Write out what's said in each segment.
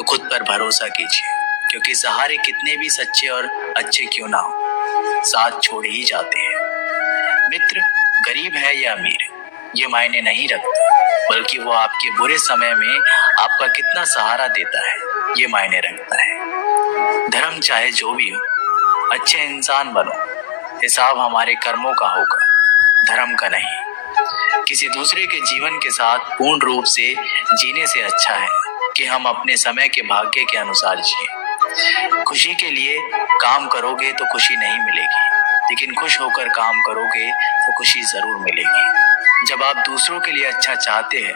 तो खुद पर भरोसा कीजिए, क्योंकि सहारे कितने भी सच्चे और अच्छे क्यों ना हो, साथ छोड़ ही जाते हैं। मित्र गरीब है या अमीर ये मायने नहीं रखता, बल्कि वो आपके बुरे समय में आपका कितना सहारा देता है ये मायने रखता है। धर्म चाहे जो भी हो, अच्छे इंसान बनो, हिसाब हमारे कर्मों का होगा, धर्म का नहीं। किसी दूसरे के जीवन के साथ पूर्ण रूप से जीने से अच्छा है कि हम अपने समय के भाग्य के अनुसार जिए। खुशी के लिए काम करोगे तो खुशी नहीं मिलेगी, लेकिन खुश होकर काम करोगे तो खुशी जरूर मिलेगी। जब आप दूसरों के लिए अच्छा चाहते हैं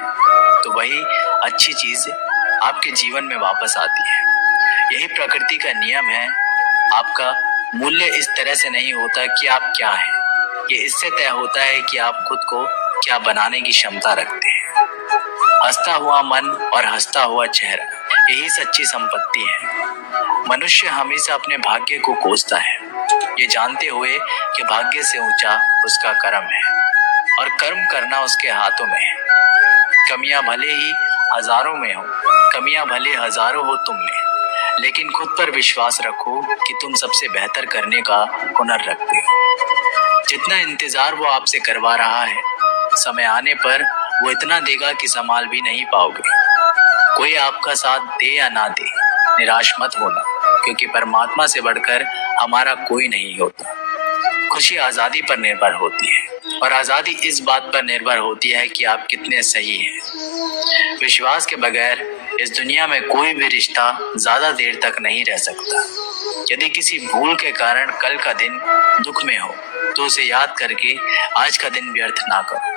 तो वही अच्छी चीज आपके जीवन में वापस आती है। यही प्रकृति का नियम है। आपका मूल्य इस तरह से नहीं होता कि आप क्या हैं, ये इससे तय होता है कि आप खुद को क्या बनाने की क्षमता रखते हैं। हंसता हुआ मन और हंसता हुआ चेहरा यही सच्ची संपत्ति है। मनुष्य हमेशा अपने भाग्य को कोसता है, ये जानते हुए कि भाग्य से ऊंचा उसका कर्म है और कर्म करना उसके हाथों में है। कमियां भले ही हजारों में हो, कमियां भले हजारों हो तुम में, लेकिन खुद पर विश्वास रखो कि तुम सबसे बेहतर करने का हुनर रखते हो। जितना इंतजार वो आपसे करवा रहा है, समय आने पर वो इतना देगा कि संभाल भी नहीं पाओगे। कोई आपका साथ दे या ना दे, निराश मत होना, क्योंकि परमात्मा से बढ़कर हमारा कोई नहीं होता। खुशी आजादी पर निर्भर होती है और आजादी इस बात पर निर्भर होती है कि आप कितने सही हैं। विश्वास के बगैर इस दुनिया में कोई भी रिश्ता ज्यादा देर तक नहीं रह सकता। यदि किसी भूल के कारण कल का दिन दुख में हो तो उसे याद करके आज का दिन व्यर्थ ना करो।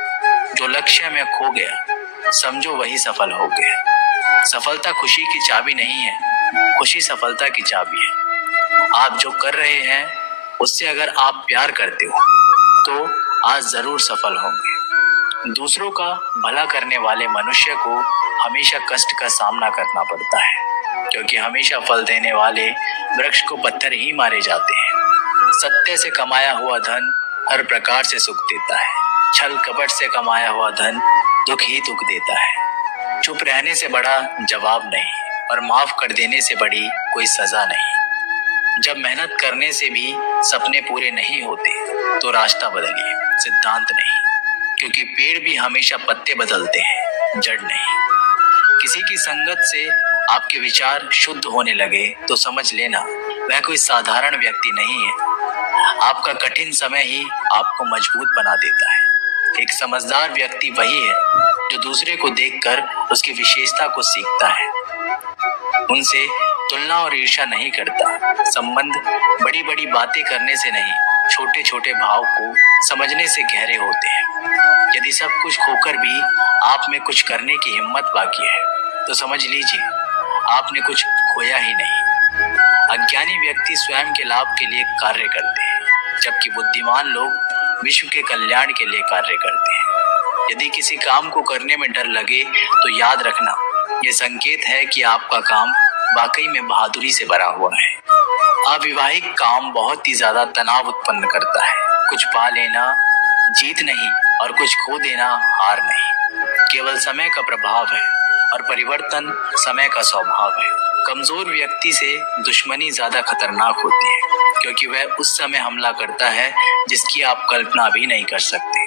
जो लक्ष्य में खो गया समझो वही सफल हो गया। सफलता खुशी की चाबी नहीं है, खुशी सफलता की चाबी है। आप जो कर रहे हैं उससे अगर आप प्यार करते हो तो आज जरूर सफल होंगे। दूसरों का भला करने वाले मनुष्य को हमेशा कष्ट का सामना करना पड़ता है, क्योंकि हमेशा फल देने वाले वृक्ष को पत्थर ही मारे जाते हैं। सत्य से कमाया हुआ धन हर प्रकार से सुख देता है, छल कपट से कमाया हुआ धन दुख ही दुख देता है। चुप रहने से बड़ा जवाब नहीं और माफ कर देने से बड़ी कोई सजा नहीं। जब मेहनत करने से भी सपने पूरे नहीं होते तो रास्ता बदलिए, सिद्धांत नहीं, क्योंकि पेड़ भी हमेशा पत्ते बदलते हैं, जड़ नहीं। किसी की संगत से आपके विचार शुद्ध होने लगे तो समझ लेना वह कोई साधारण व्यक्ति नहीं है। आपका कठिन समय ही आपको मजबूत बना देता है। एक समझदार व्यक्ति वही है जो दूसरे को देखकर उसकी विशेषता को सीखता है, उनसे तुलना और ईर्ष्या नहीं करता। संबंध बड़ी बड़ी बातें करने से नहीं, छोटे छोटे भाव को समझने से गहरे होते हैं। यदि सब कुछ खोकर भी आप में कुछ करने की हिम्मत बाकी है तो समझ लीजिए आपने कुछ खोया ही नहीं। अज्ञानी व्यक्ति स्वयं के लाभ के लिए कार्य करते हैं, जबकि बुद्धिमान लोग विश्व के कल्याण के लिए कार्य करते हैं। यदि किसी काम को करने में डर लगे तो याद रखना ये संकेत है कि आपका काम वाकई में बहादुरी से भरा हुआ है। अविवाहिक काम बहुत ही ज्यादा तनाव उत्पन्न करता है। कुछ पा लेना जीत नहीं और कुछ खो देना हार नहीं, केवल समय का प्रभाव है और परिवर्तन समय का स्वभाव है। कमजोर व्यक्ति से दुश्मनी ज्यादा खतरनाक होती है, क्योंकि वह उस समय हमला करता है जिसकी आप कल्पना भी नहीं कर सकते।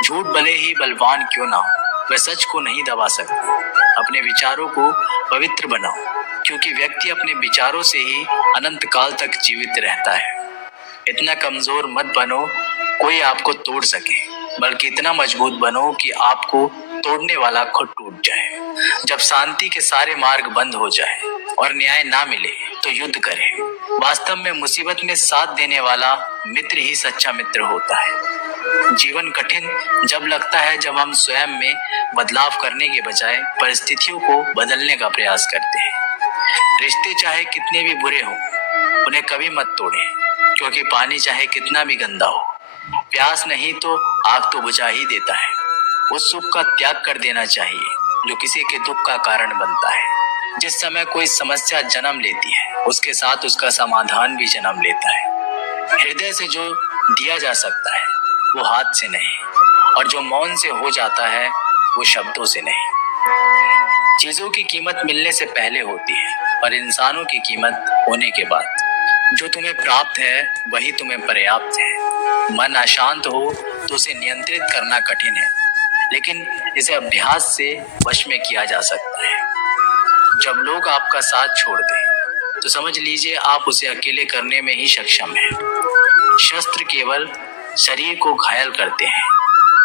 झूठ भले ही बलवान क्यों ना हो, वह सच को नहीं दबा सकता। अपने विचारों को पवित्र बनाओ, क्योंकि व्यक्ति अपने विचारों से ही अनंत काल तक जीवित रहता है। इतना कमजोर मत बनो कोई आपको तोड़ सके, बल्कि इतना मजबूत बनो कि आपको तोड़ने वाला खुद टूट जाए। जब शांति के सारे मार्ग बंद हो जाए और न्याय ना मिले तो युद्ध करें। वास्तव में मुसीबत में साथ देने वाला मित्र ही सच्चा मित्र होता है। जीवन कठिन जब लगता है जब हम स्वयं में बदलाव करने के बजाय परिस्थितियों को बदलने का प्रयास करते हैं। रिश्ते चाहे कितने भी बुरे हों, उन्हें कभी मत तोड़ें, क्योंकि पानी चाहे कितना भी गंदा हो, प्यास नहीं तो आग तो बुझा ही देता है। उस सुख का त्याग कर देना चाहिए जो किसी के दुख का कारण बनता है। जिस समय कोई समस्या जन्म लेती है उसके साथ उसका समाधान भी जन्म लेता है। हृदय से जो दिया जा सकता है वो हाथ से नहीं, और जो मौन से हो जाता है वो शब्दों से नहीं। चीजों की कीमत मिलने से पहले होती है और इंसानों की कीमत होने के बाद। जो तुम्हें प्राप्त है वही तुम्हें पर्याप्त है। मन अशांत हो तो उसे नियंत्रित करना कठिन है, लेकिन इसे अभ्यास से वश में किया जा सकता है। जब लोग आपका साथ छोड़ दें तो समझ लीजिए आप उसे अकेले करने में ही सक्षम हैं। शस्त्र केवल शरीर को घायल करते हैं,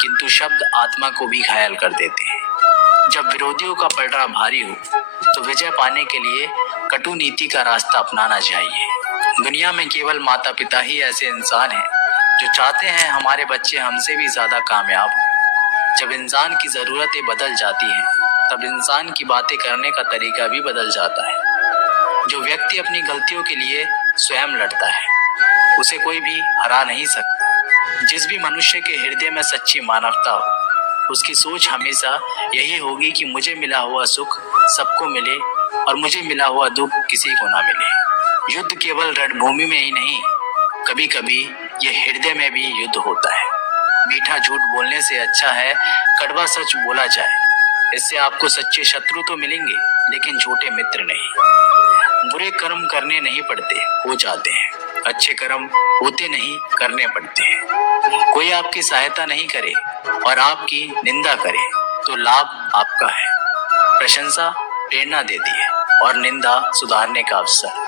किंतु शब्द आत्मा को भी घायल कर देते हैं। जब विरोधियों का पलड़ा भारी हो तो विजय पाने के लिए कटु नीति का रास्ता अपनाना चाहिए। दुनिया में केवल माता पिता ही ऐसे इंसान हैं जो चाहते हैं हमारे बच्चे हमसे भी ज्यादा कामयाब हों। जब इंसान की जरूरतें बदल जाती हैं तब इंसान की बातें करने का तरीका भी बदल जाता है। जो व्यक्ति अपनी गलतियों के लिए स्वयं लड़ता है उसे कोई भी हरा नहीं सकता। जिस भी मनुष्य के हृदय में सच्ची मानवता हो उसकी सोच हमेशा यही होगी कि मुझे मिला हुआ सुख सबको मिले और मुझे मिला हुआ दुख किसी को ना मिले। युद्ध केवल रणभूमि में ही नहीं, कभी कभी ये हृदय में भी युद्ध होता है। मीठा झूठ बोलने से अच्छा है कड़वा सच बोला जाए। इससे आपको सच्चे शत्रु तो मिलेंगे लेकिन झूठे मित्र नहीं। बुरे कर्म करने नहीं पड़ते, हो जाते हैं। अच्छे कर्म होते नहीं, करने पड़ते हैं। कोई आपकी सहायता नहीं करे और आपकी निंदा करे तो लाभ आपका है। प्रशंसा प्रेरणा देती है और निंदा सुधारने का अवसर।